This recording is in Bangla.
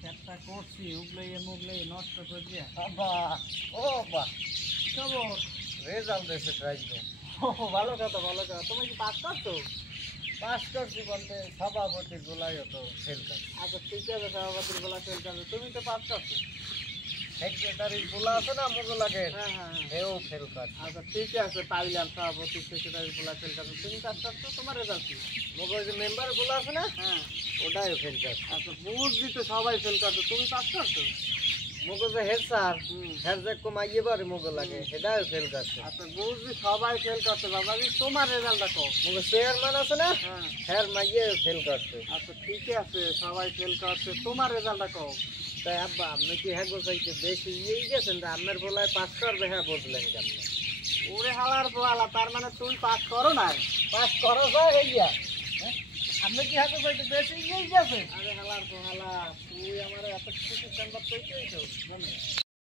খেতটা করছি উগলাই মুগলাই নষ্ট করে দিয়ে বাহ, ও বাহ, খবর। রেজাল্ট এসে ট্রাই তো। ভালো কথা ভালো কথা। তুমি কি পাস করছো? পাস করছি বলতে সভাপতির গোলাই হতো ফেল করছি। আচ্ছা ঠিক আছে, সভাপতির বলা চলছে, তুমি তো পাস করছো। সেক্রেটারির গোলা আছে না মোগলাকে, হ্যাঁ হ্যাঁ হ্যাঁ। হেও ফেল করছে। আচ্ছা ঠিক আছে, পাইলাম সভাপতি সেক্রেটারি বলা চলছে, তুমি পাস করছো, তোমার রেজাল্ট কি? মোগল যে মেম্বার গোলা আছে না, হ্যাঁ। ওটাও ফেল করছে। আচ্ছা বুঝলি তো, সবাই ফেল করছো, তুমি পাস করছো। মোগল যে হেড স্যার, হুম। হেড যে কমাইয়ে পারে মোগলাকে, সেটাও ফেল করছে। আচ্ছা বুঝলি সবাই ফেল করছে বাবাজি, তোমার রেজাল্টটা কো। মোগল চেয়ারম্যান আছে না, হ্যাঁ। হের মাইয়ে ফেল করছে। আচ্ছা ঠিক আছে, সবাই ফেল করছে, তোমার রেজাল্টটা কো। তাই আব্বা আপনি কি হ্যাঁ চাইতে বেশি ইয়েই গেছেন, আপনার বলায় পাস করবে, হ্যাঁ বুঝলেন কেমন? ওরে হালার পোয়ালা, তার মানে তুই পাস করো না? পাস করো যায় গিয়া, আপনি কি হ্যাঁ চাইতে বেশি ইয়েই গেছেন? আরে হালার পোয়ালা, তুই আমার এত কিছু স্ট্যান্ড আপ করতে